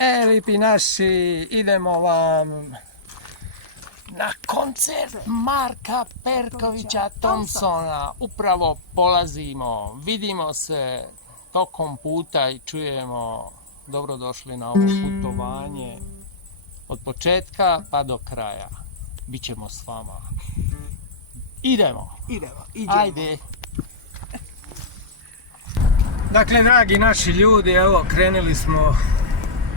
Lipi naši, idemo vam na koncert Marka Perkovića Thompsona. Upravo polazimo, vidimo se tokom puta i čujemo dobrodošli na ovo putovanje od početka pa do kraja. Bićemo s vama. Idemo. Ajde. Dakle, dragi naši ljudi, evo krenuli smo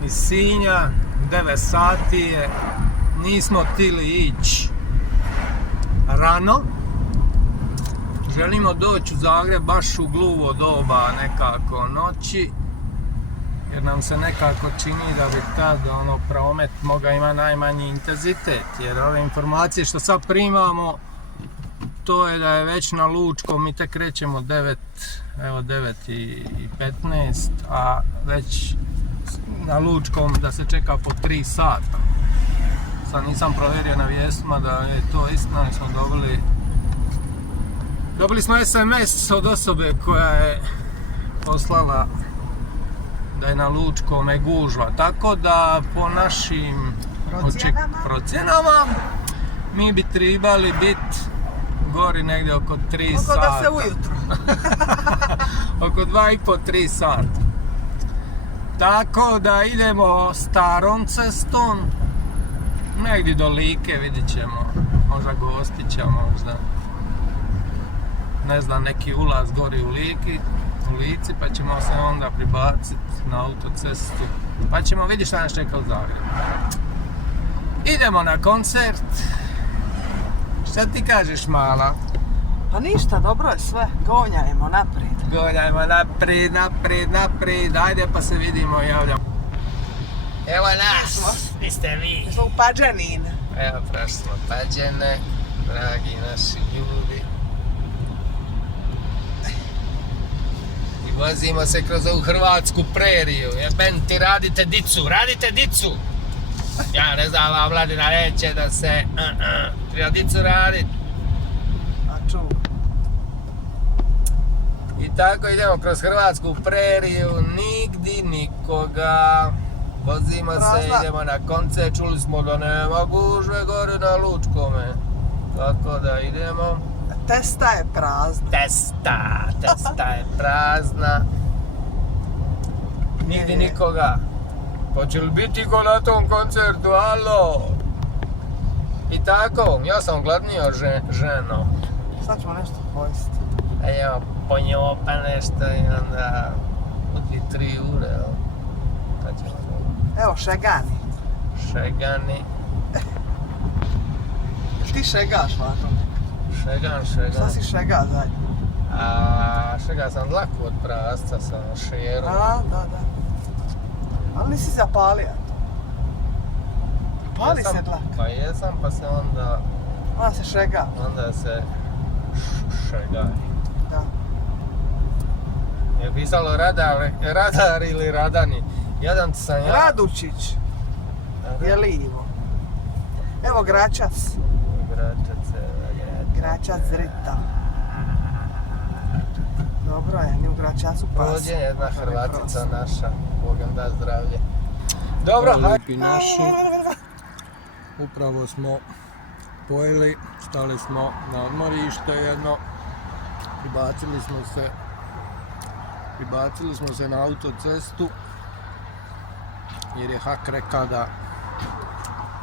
iz Sinja, 9 sati je, nismo htjeli ići rano. Želimo doći u Zagreb baš u gluvo doba nekako noći, jer nam se nekako čini da bi tad promet mogao ima najmanji intenzitet, jer ove informacije što sad primamo, to je da je već na Lučkom, mi tek krećemo 9:15, a već na Lučkom da se čeka po 3 sata. Sad nisam provjerio na vijestima da je to istina, ali smo dobili smo SMS od osobe koja je poslala da je na Lučkome gužva, tako da po našim procjenama mi bi trebali biti gori negdje oko 3 sata. Oko da se ujutro. Oko 2,5-3 sata. Tako da idemo starom cestom, negdje do Like, vidit ćemo, možda Gostića, možda, ne znam, neki ulaz gori u Lici, pa ćemo se onda pribaciti na autocestu, pa ćemo vidjeti šta nas čeka u Zagrebu. Idemo na koncert. Šta ti kažeš, mala? Pa ništa, dobro je sve, gonjajmo naprijed. Gonjajmo naprijed, ajde pa se vidimo, javljamo. Evo nas, gdje ste vi? Mi smo u Pađanin. Evo, prošli smo Pađane, dragi naši ljudi. I vozimo se kroz ovu hrvatsku preriju, jeben ti, radite dicu! Ja ne znam, ova Vladina reče da se treba dicu radit. A čuo. I tako idemo kroz hrvatsku preriju, nigdje nikoga. Vozimo se, idemo na koncert, čuli smo da nema gužve gore na Lučkome. Tako da idemo. Testa je prazna. Testa je prazna. Nigdje nikoga. Hoće li biti ko na tom koncertu, alo? I tako, ja sam gladnio ženo. Sad ćemo nešto pojesti. A ja ponjopa nešto i onda utli 3 ure, evo. Evo, šegani. Šegani. Ti šegaš, važno? Šegan. Šta si šega zadnji? Šega sam dlaku od prasca sa šerom. Da. Ali nisi zapalio to. Pali se dlak. Pa jesam, pa se onda... Onda se šega. Onda se šega. Da. Je pisalo radar ili radani. Jedan sam ja... Radučić je livo. Evo Gračac. Gračac Zrita. Dobro je, ni u Gračacu pas. Prođe jedna Hrvatica naša, Bogam da zdravlje. Dobro, hajde. Naši, upravo smo pojeli, stali smo na odmorište jedno, pribacili smo se na autocestu, jer je Hak rekao da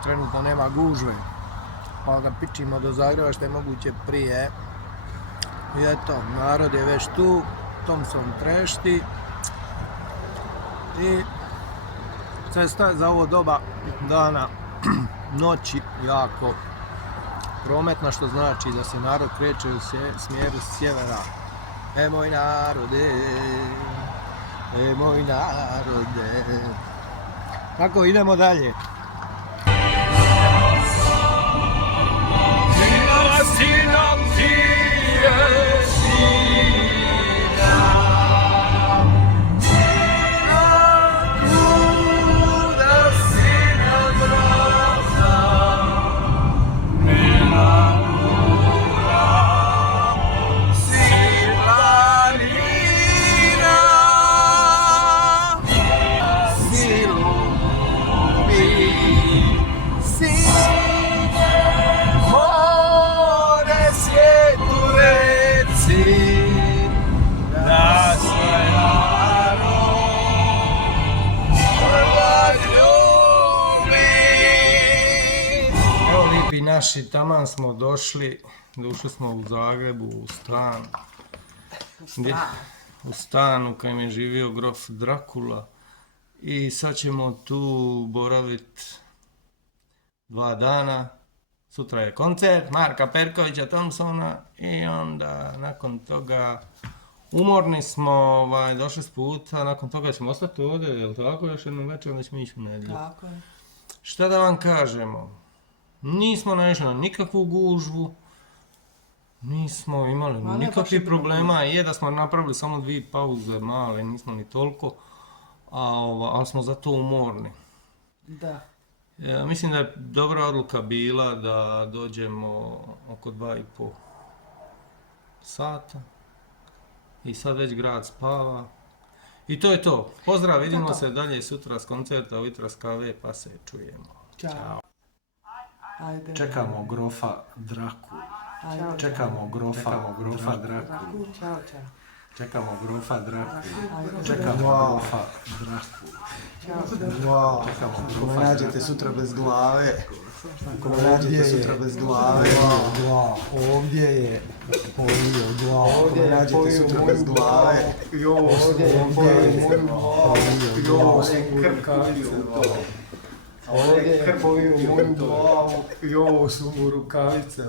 trenutno nema gužve, pa ga pičimo do Zagreba što je moguće prije. I eto, narod je već tu, Thompson trešti i cesta je za ovo doba dana, noći jako prometna, što znači da se narod kreće u smjeru sjevera. Moj narode, moj narode. Tako, idemo dalje. naši, taman smo došli smo u Zagrebu u stan. U stan u kojem je živio grof Drakula. I sad ćemo tu boraviti 2 dana. Sutra je koncert Marka Perkovića Thompsona i onda nakon toga umorni smo, došli s puta, nakon toga ćemo ostati ovdje, jel tako, još jednom večer, onda ćemo ići u nedjelju. Tako je. Šta da vam kažemo? Nismo naišli na nikakvu gužvu, nismo imali nikakvih problema, je da smo napravili samo 2 pauze male, nismo ni toliko, ali smo zato umorni. Da. Mislim da je dobra odluka bila da dođemo oko 2,5 sata i sad već grad spava. I to je to. Pozdrav, vidimo se dalje sutra s koncerta, ujutro s kave, pa se čujemo. Ćao. Ajde. Čekamo grofa Drakulu. Ajde. Čekamo grofa Drakulu. Ćao, čao. Čekamo grofa Drakulu. Ajde. Čekamo grofa Drakulu. Ćao. Ako me nađete sutra bez glave, ako me nađete sutra bez glave, ovdje je glava, ako me nađete sutra bez glave, ovdje je moju glavu, ovdje je poju moju glavu, i ovo su mu rukavice,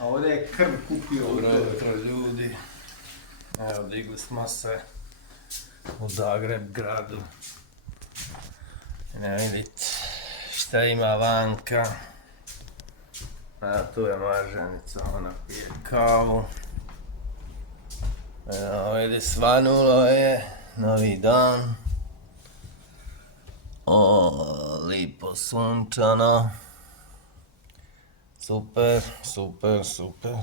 a ovdje je krv kupio. Dobro jutro ljudi, evo digli smo se u Zagreb gradu. Ne vidite šta ima vanka. Evo tu je Maržanica, ona pije kavu. Evo vidi, svanulo je, novi dan. O, lipo sunčano. Super, super, super.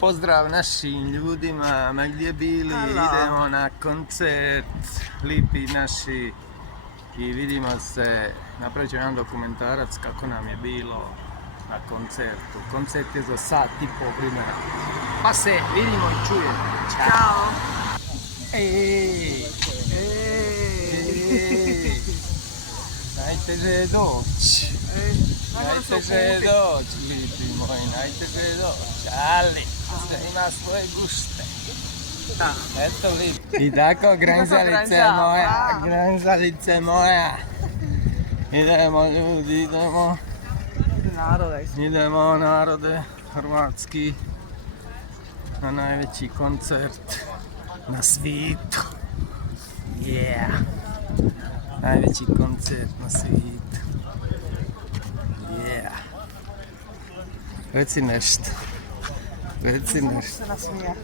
Pozdrav našim ljudima, ma gdje bili, idemo na koncert, lipi naši i vidimo se, napravit ćemo jedan dokumentarac kako nam je bilo na koncertu. Koncert je za sat i pol vremena, pa se vidimo i čujemo. Ćao! Najteže je doći. Najteže je doći, lipi moji, najteže je doći, ali sve ima svoje gušte. Eto lipi. I tako, granzalice moja. Idemo ljudi, idemo. Idemo narode hrvatski na najveći koncert na svijetu. Yeah. Najveći koncert na svijetu. Yeah. Reci nešto. Reci nešto. Se nasmija.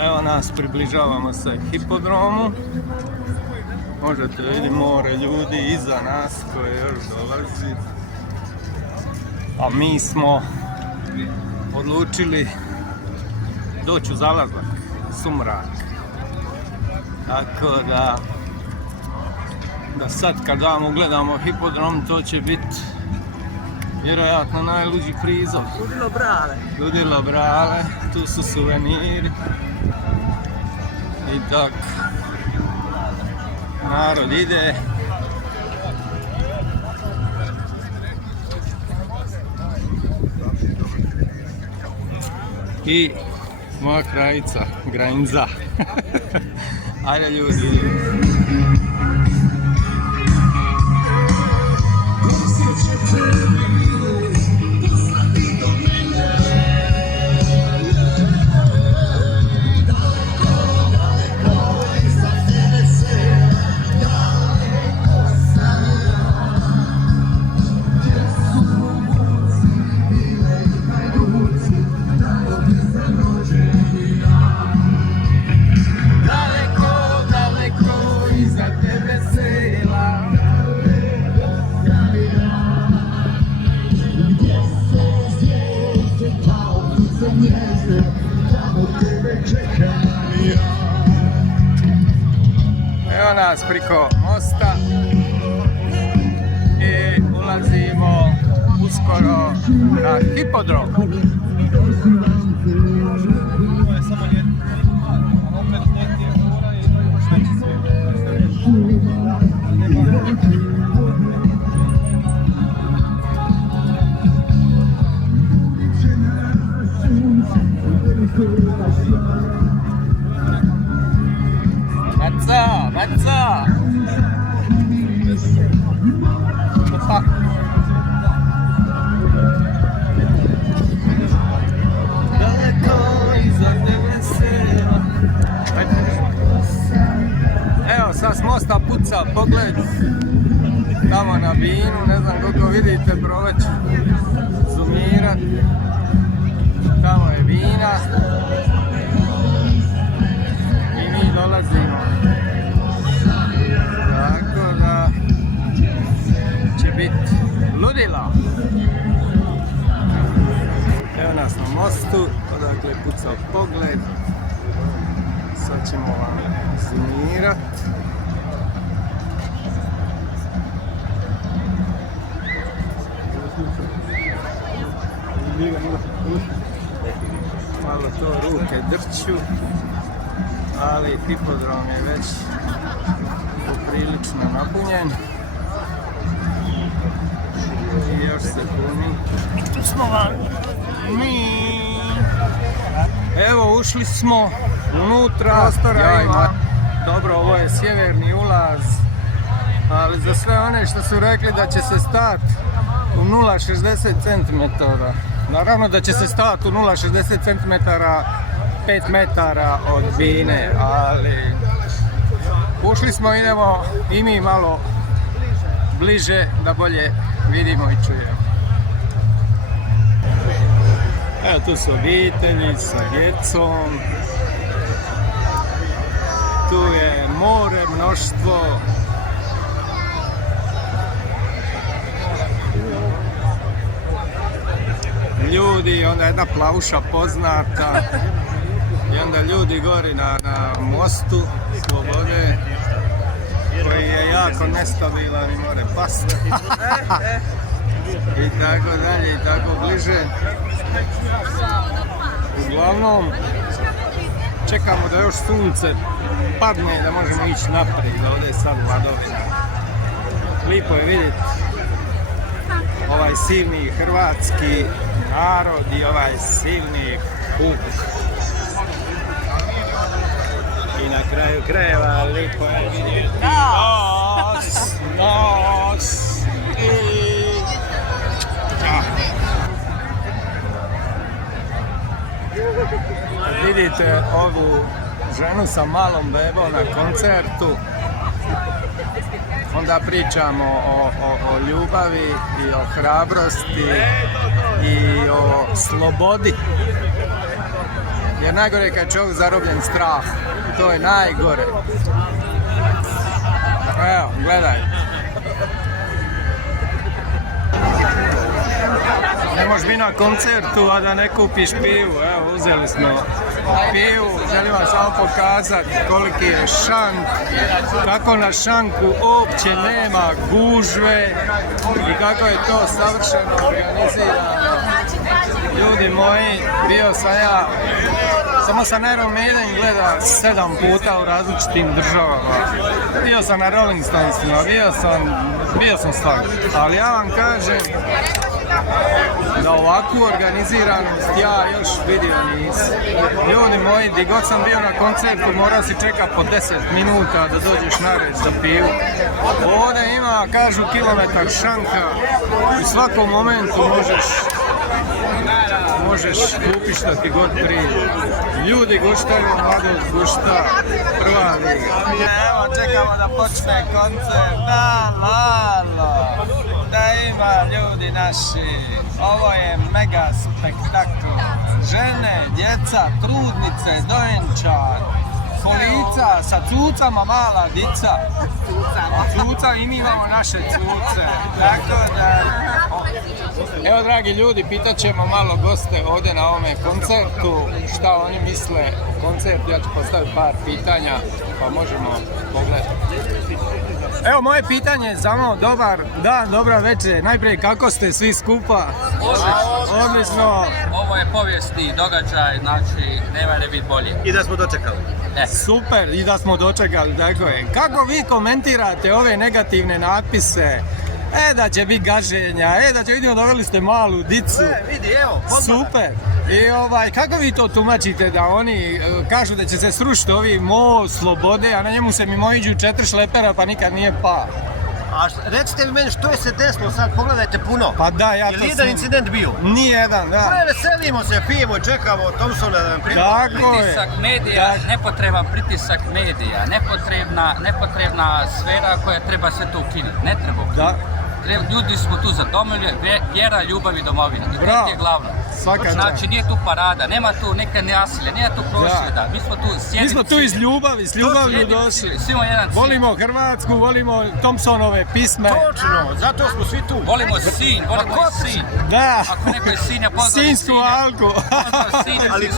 Evo nas, približavamo se hipodromu. Možete vidjeti more ljudi iza nas koje još dolazi. A mi smo odlučili doći u zalazak, sumrak. Tako da sad kad vam ugledamo hipodrom, to će biti vjerojatno najluđi prizor. Ludilo brale, tu su suveniri. I tako, narod ide. I moja krajica, Granza. Ajde ljudi. Daleko iza tebe sela. Evo nas priko mosta i ulazimo uskoro na hipodrom. Mazza! Opa. Evo, sad s mosta puca pogled tamo na Vinu, ne znam koliko vidite, probać zoomirat. Tamo je Vina i mi dolazimo. Tako da će biti ludila. Evo nas na mostu, odakle puca pogled. Sad ćemo vam zoomirat. Malo to ruke drću, ali hipodrom je već poprilično napunjen i još se puni. Tu smo mi. Evo, ušli smo unutra. Prostora ima. Dobro, ovo je sjeverni ulaz, ali za sve one što su rekli da će se stati u 0,60 cm, naravno da će se stati u 0,60 cm 5 metara od Vine, ali ušli smo, idemo i mi malo bliže da bolje vidimo i čujemo. Evo, tu su obitelji sa djecom, tu je more, mnoštvo. Ljudi, onda jedna plavuša poznata i onda ljudi gori na mostu Slobode koji je jako nestabilan i more pasti i tako dalje i tako bliže. Uglavnom čekamo da još sunce padne da možemo ići naprijed, ovdje je sad hladovina. Lijepo je vidjeti ovaj silni hrvatski narod i ovaj silni puk. I na kraju krajeva lijepo je vidjeti nos i... Vidite ovu ženu sa malom bebom na koncertu, onda pričamo o ljubavi i o hrabrosti i o slobodi. Jer najgore je kad čovjek zarobljen strah, to je najgore. Evo, gledaj. Ne možeš biti na koncertu, a da ne kupiš pivu. Evo, uzeli smo pivu, želim vam samo pokazati koliki je šank, kako na šanku uopće nema gužve i kako je to savršeno organizirano. Ljudi moji, bio sam ja, samo sam Iron Maiden gleda 7 puta u različitim državama. Bio sam na Rolling Stonesima, bio sam svak. Ali ja vam kažem da ovakvu organiziranost ja još vidio nisam. Ljudi moji, gdje god sam bio na koncertu morao si čekati po 10 minuta da dođeš na red za pivu. Ovdje ima, kažu, kilometar šanka i u svakom momentu možeš kupiti što ti god prije. Ljudi guštaju, mladost gušta, prva liga. Evo, čekamo da počne koncert, da ima ljudi naši. Ovo je mega spektakl. Žene, djeca, trudnice, dojenčad, kolica sa cucama, mala dica. Cuca i mi imamo naše cuce. Tako da... Evo, dragi ljudi, pitat ćemo malo goste ovdje na ovome koncertu, šta oni misle o koncertu. Ja ću postaviti par pitanja, pa možemo pogledati. Evo, moje pitanje je samo dobar dan, dobra večer. Najprije, kako ste svi skupa? Odlično. Ovo je povijesni događaj, znači nema ne biti bolje. I da smo dočekali. Super, i da smo dočekali, tako je. Kako vi komentirate ove negativne natpise? Da će biti gaženja, da će vidimo doveli ste malu dicu. Vidi, evo, Super. I kako vi to tumačite da oni kažu da će se srušiti ovi most slobode, a na njemu se mimoiđu 4 šlepera pa nikad nije pa. A recite mi meni što je se desilo sad, pogledajte puno. Pa da, ja to je li jedan incident bio? Nijedan, da. Veselimo se, pijemo, čekamo Thompsona da nam prima. Tako je. Pritisak medija, nepotreban pritisak medija, nepotrebna sfera koja treba sve to ukinuti, ne treba. Da. Ljudi smo tu za domolje, vjera, ljubav i domovina. I to je glavno. Znači nije tu parada, nema tu neke nasilje, nema tu prosvjeda. Mi smo tu sjednici. Mi smo tu iz ljubavi, s ljubavlju došli. Volimo Hrvatsku, volimo Thompsonove pisme. Točno, zato smo svi tu. Volimo Sinj, volimo i Sinj. Da. Ako neko je Sinja, pozdrav Sinjsku alku. Ali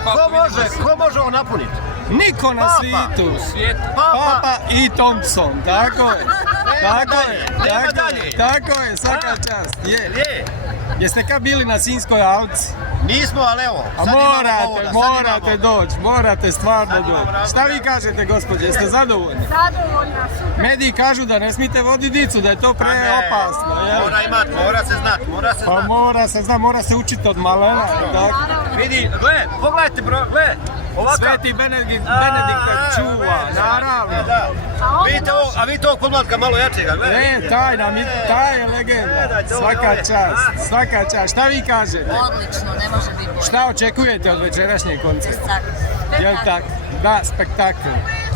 ko može ovo napuniti? Niko na svijetu. Papa i Thompson, tako je. Tako je, svaka čast. Jeste kad bili na Sinjskoj alci? Nismo, ali evo. Morate doći, morate stvarno doći. Šta vi kažete, gospođe, jeste zadovoljni? Zadovoljna, super. Mediji kažu da ne smijete voditi dicu, da je to preopasno. Mora se znati. Pa mora se učiti od malena. Vidi, pogledajte bro, Sveti Benedikt čuva, naravno. Vidite ovo, a vidite ovog podmlatka malo jačega, gledaj. Taj je legenda. Svaka čast. Šta vi kažete? Odlično, ne može biti bolje. Šta očekujete od večerašnjeg koncerta? Jel tako? Da, spektakl.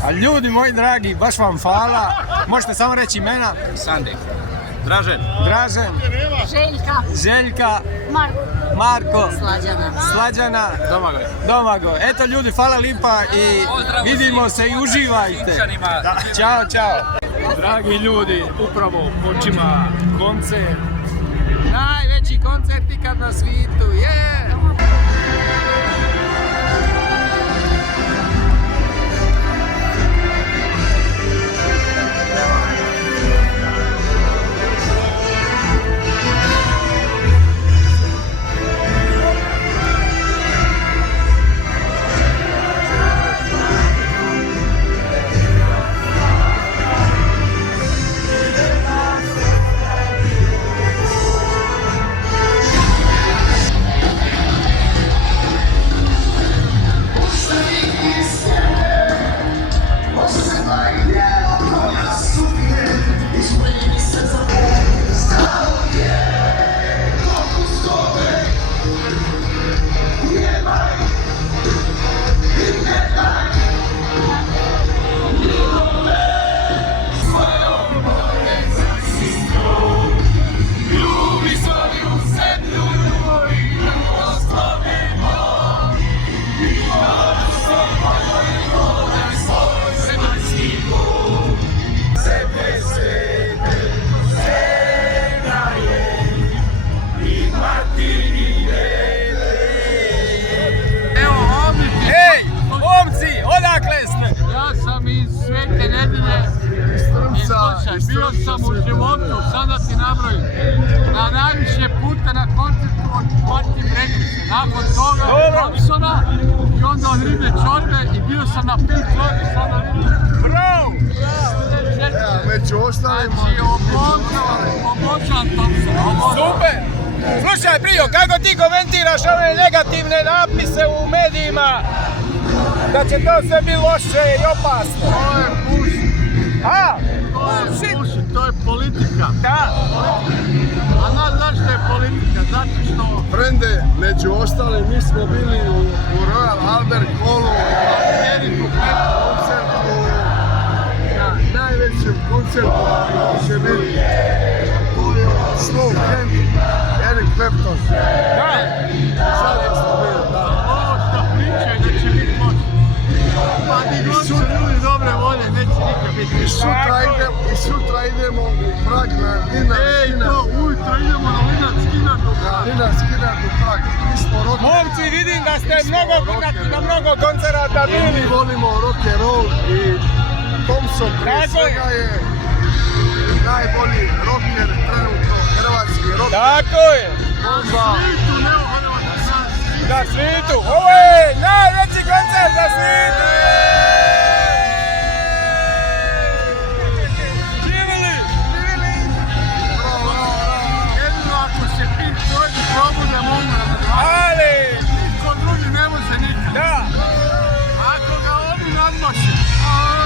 A ljudi moji dragi, baš vam hvala. Možete samo reći imena? Sandi. Dražen. Željka. Marko. Slađana. Domagoj. Eto ljudi, hvala lipa i vidimo se i uživajte. Ćao. Dragi ljudi, upravo počima koncert. Najveći koncert ikad na svijetu, Bio sam u životu, sada ti nabrojim, na najviše puta na koncertu od Martin Bregrice, nakon toga od Thompsona i onda od Ribe Čorbe i bio sam na Pink Floyd i sada Bravo! Među ostalim... Znači, obožavam Thompsona. Super! Slušaj, Brio, kako ti komentiraš ove negativne napise u medijima? Da će to sve biti loše i opasno. To je bullshit. To je politika. A znaš zašto je politika? Zato što... Frende, među ostalim, mi smo bili u Royal Albert Hallu na koncertu, na najvećem koncertu koji će biti. To je Slow Hand, Eric Clapton. Sada smo bili, Ovo što pričaju da će biti loše. Pa di god su ljudi I sutra idemo u Prag na Ujutro idemo na Linac Skinar do Praga. Linac Skinar do Prag. Mi smo rock. Momci, vidim da ste na mnogo koncerata Mi bili. volimo rock and roll i Thompson prije svega je najbolji rocker trenutno, hrvatski rocker. Tako je. Onda Na svijetu. Ovo je najveći koncert na svijetu. jedino ako se Pink Floyd probude mogu da Ali, niko drugi ne može nikad. da. Ako ga oni nadmaše,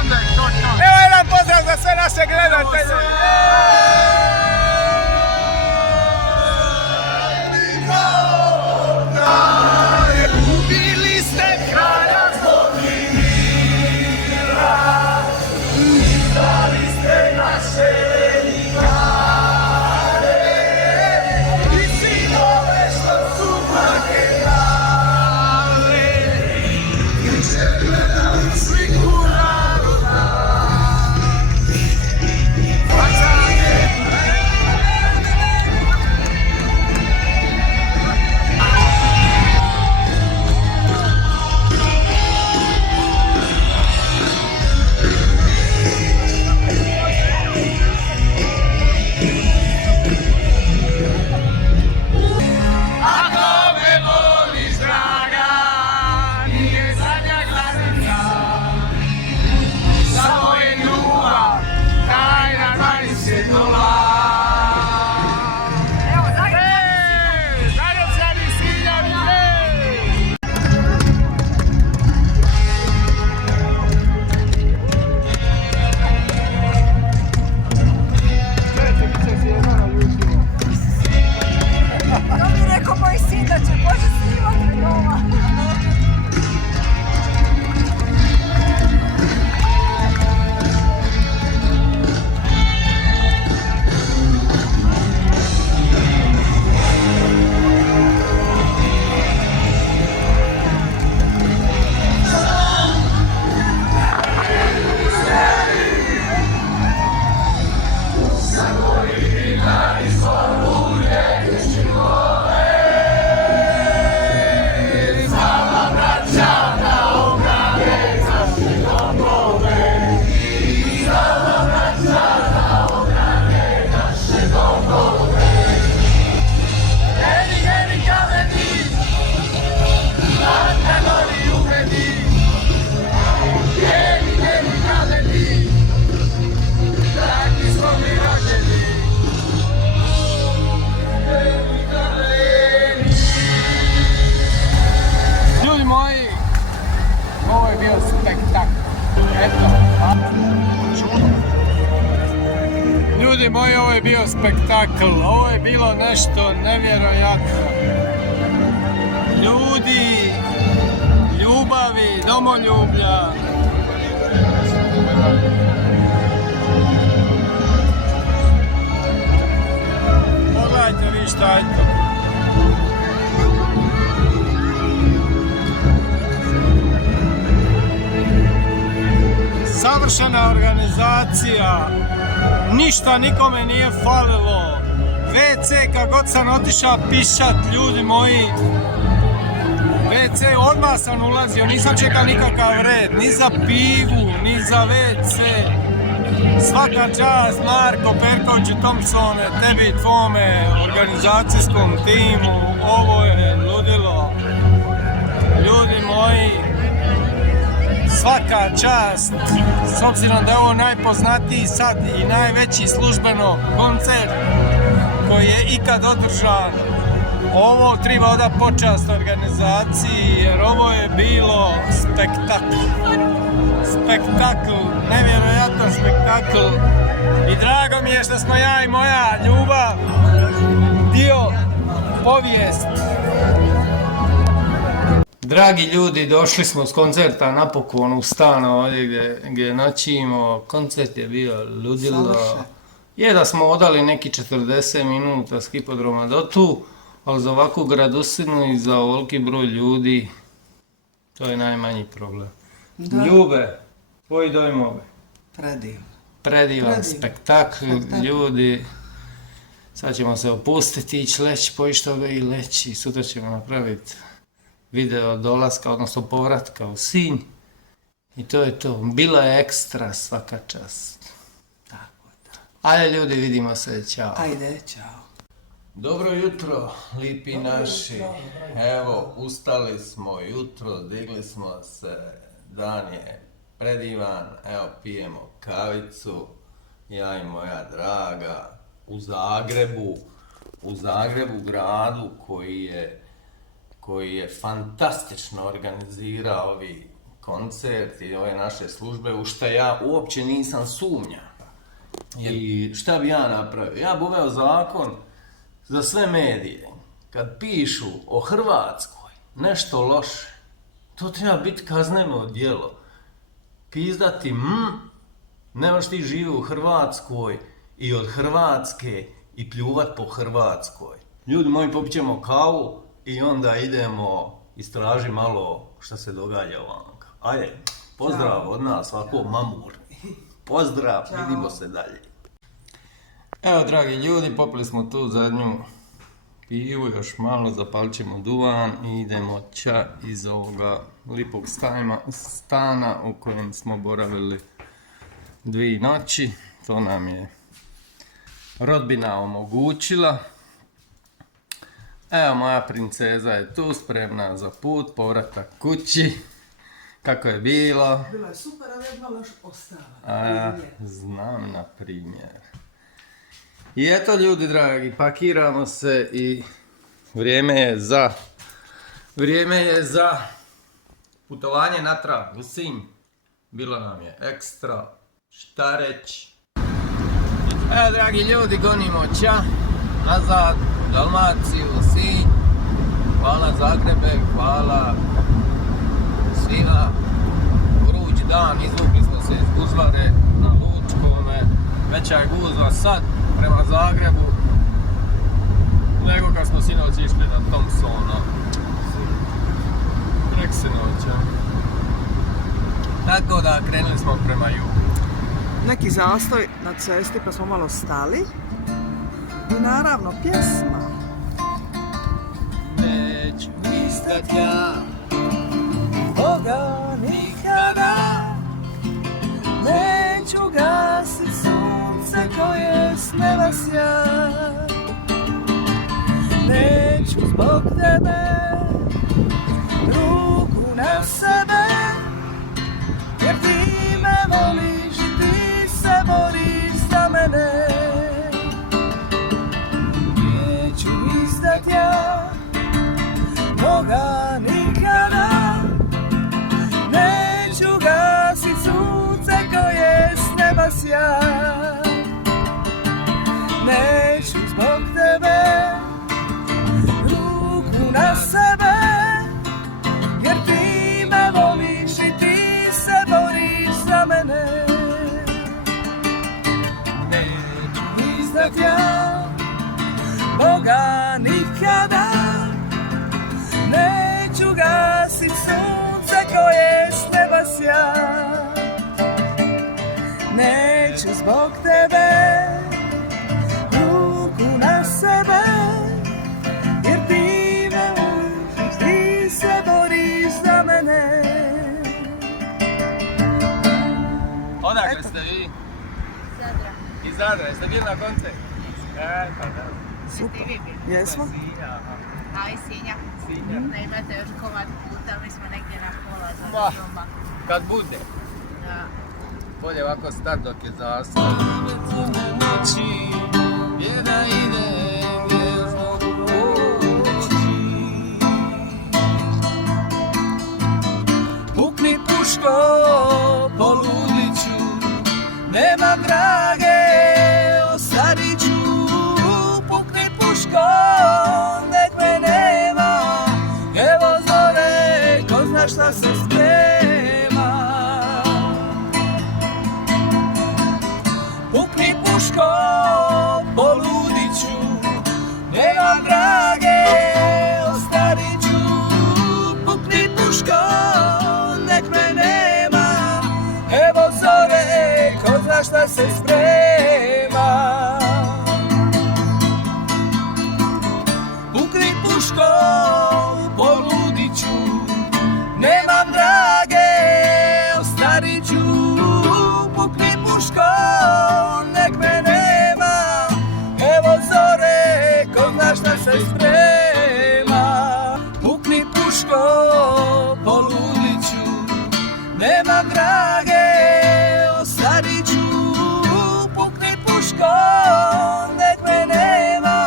onda je to to. Evo jedan pozdrav za sve naše gledatelje. Ubili ste kralja zbog mira, izdali ste naše velikane i sinove što su makedale. Juče gledam sliku naroda, To mi je rekao moj sin da će početi snimati doma. Ljudi moji, ovo je bio spektakl. Eto. Ljudi moji, ovo je bio spektakl. Ovo je bilo nešto nevjerojatno. Ljudi, ljubavi, domoljublja. Pogledajte vi šta je to. Savršena organizacija, ništa nikome nije falilo. WC kad god sam otišao pišat, ljudi moji. WC odmah sam ulazio, nisam čekao nikakav red, ni za pivu, ni za WC. Svaka čast Marko Perkoviću Thompsone, tebi i tvome organizacijskom timu, ovo je ludilo. Ljudi moji, svaka čast, s obzirom da je ovo najpoznatiji sad i najveći službeno koncert koji je ikad održan. Ovo treba odati počast organizaciji jer ovo je bilo spektakl. Spektakl, nevjerojatan spektakl. I drago mi je što smo ja i moja ljubav dio povijest. Dragi ljudi, došli smo s koncerta napokon u stan ovdje gdje noćimo. Koncert je bio ludilo. Je da smo odali neki 40 minuta s hipodroma do tu, ali za ovakvu gradusinu i za ovoliki broj ljudi, to je najmanji problem. Da. Ljube, tvoji dojmovi. Predivno. Predivan spektakl, ljudi. Sad ćemo se opustiti, ići leći, poići toga i leći. Sutra ćemo napraviti video dolaska, odnosno povratka u Sinj. I to je to. Bila je ekstra, svaka čast. Tako. Ajde ljudi, vidimo se, čao. Ajde, čao. Dobro jutro, lipi naši. Evo, ustali smo jutro, digli smo se, dan je predivan, evo pijemo kavicu, ja i moja draga, u Zagrebu gradu koji je fantastično organizirao ovi koncerti i ove naše službe, u što ja uopće nisam sumnjao. I šta bi ja napravio? Ja bi uveo zakon za sve medije. Kad pišu o Hrvatskoj nešto loše, to treba biti kazneno djelo. Pizdati ne možeš ti živi u Hrvatskoj i od Hrvatske i pljuvat po Hrvatskoj. Ljudi moji, popit ćemo kavu i onda idemo istraži malo šta se događa ovamo. Ajde, pozdrav od nas, ovako mamur. Pozdrav, vidimo se dalje. Evo, dragi ljudi, popili smo tu zadnju pivu, još malo, zapalit ćemo duvan i idemo ča iz ovoga lipog stana u kojem smo boravili 2 noći. To nam je rodbina omogućila. Evo, moja princeza je tu, spremna za put, povratak kući. Kako je bilo? Bilo je super, ali je malo još ostala. Znam, na primjer. I eto, ljudi dragi, pakiramo se i vrijeme je za putovanje natrag u Sinj. Bilo nam je ekstra, šta reći. Evo, dragi ljudi, gonimo ča nazad u Dalmaciju, u Sinj. Hvala Zagrebe, hvala svima. Vruć dan, izvukli smo se iz Guzlare na Lučkome. Veća je gužva sad prema Zagrebu nego kad smo sinoć išli na Thompsona. Preksinoća. Tako da krenuli smo prema jugu. Neki zastoj na cesti pa smo malo stali. I naravno pjesma. Neću istat ja Boga nikada, Neću gasit sunce koje s neba sja. Neću zbog tebe ruku na sebe, jer ti me voliš i ti se boriš za mene. Neću izdat ja Boga nikada, neću gasit sunce koje s neba sja. Neću zbog tebe ruku na sebe, jer ti me voliš i ti se boriš za mene. Neću izdat ja Boga nikada, neću gasit sunce koje s neba sja. Neću zbog tebe ruku na sebe, jer ti me voliš, ti se boriš za mene. Odakle ste vi? Zadra. Iz Zadra, jeste bili na koncertu? Pa da. Super. Jeste i vi bili? Jesmo? A i Sinja. Da imate još komad puta, mi smo negdje na pola Ma. za doma. Kad bude. Da. Bolje ovako stat dok je zastav. Vjera ide vježno poći. Pukni puško, poludit ću. Nema drage, osadit ću. Pukni puško, nek me nema. Evo zore, ko zna šta se sprema. Pukni puško, poludit ću. Nema drage, ostarit ću. Pukni puško, nek me nema. Evo zore, ko zna šta se se sprema. Pukni puško, poludit ću, nemam drage, ostarit ću. Pukni puško, nek me nema, evo zore, ko zna šta se sprema. Pukni puško, poludit ću, nemam drage, ostarit ću. Pukni puško, nek me nema,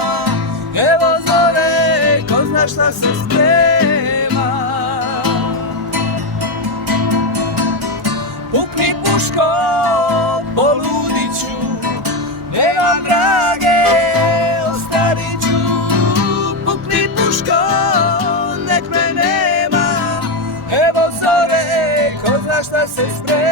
evo zore, ko zna šta se sprema. Pukni puško, poludit ću, nemam drage, ostarit ću. Pukni puško, nek me nema, evo zore, ko zna šta se sprema.